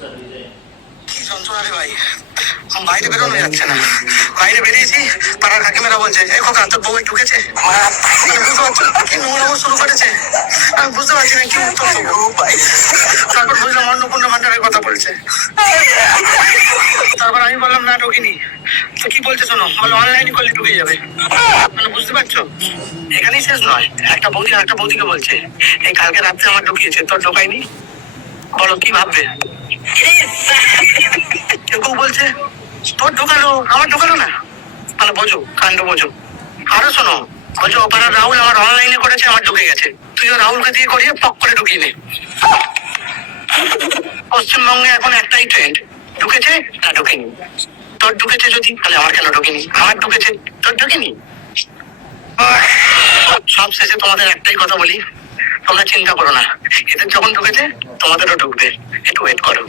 কি যন্ত্রণা রে ভাই, বাইরে বেরোনো যাচ্ছে না। বাইরে বেরিয়েছি, পাড়ার কাকিমেরা বলছে এই খোকা তোর বউ ঢুকেছে। বুঝতে পারছো কি নোংরামো শুরু করেছে, আমি বুঝতে পারছি না কি উত্তর দেবো। তারপর বুঝলাম অন্নপূর্ণা ভান্ডারের কথা বলছে। তারপর আমি বললাম না ঢুকিনি। তো কি বলছে শোনো, বলো অনলাইনে করলে ঢুকে যাবে। মানে বুঝতে পারছো, এখানেই শেষ নয়, একটা বৌদি একটা বৌদিকে বলছে এই কালকে রাত্রে আমার ঢুকিয়েছে, তোর ঢোকায়নি। বলো কি ভাববে। কেউ কেউ বলছে তোর ঢোকালো আমার ঢোকালো না। মানে বোঝো কাণ্ড বোঝো। আরো শোনো, বলছো ওপাড়ার রাহুল আমার অনলাইনে করেছে, আমার ঢুকে গেছে, তুইও রাহুলকে দিয়ে করিয়ে পক করে ঢুকিয়ে নে। পশ্চিমবঙ্গে এখন একটাই ট্রেন্ড, ঢুকেছে না ঢুকেনি। তোর ঢুকেছে যদি, তাহলে আমার কেন ঢুকেনি, আমার ঢুকেছে তোর ঢুকেনি। সব শেষে তোমাদের একটাই কথা বলি, তোমরা চিন্তা করো না, এদের যখন ঢুকেছে তোমাদেরও ঢুকবে, একটু ওয়েট করো।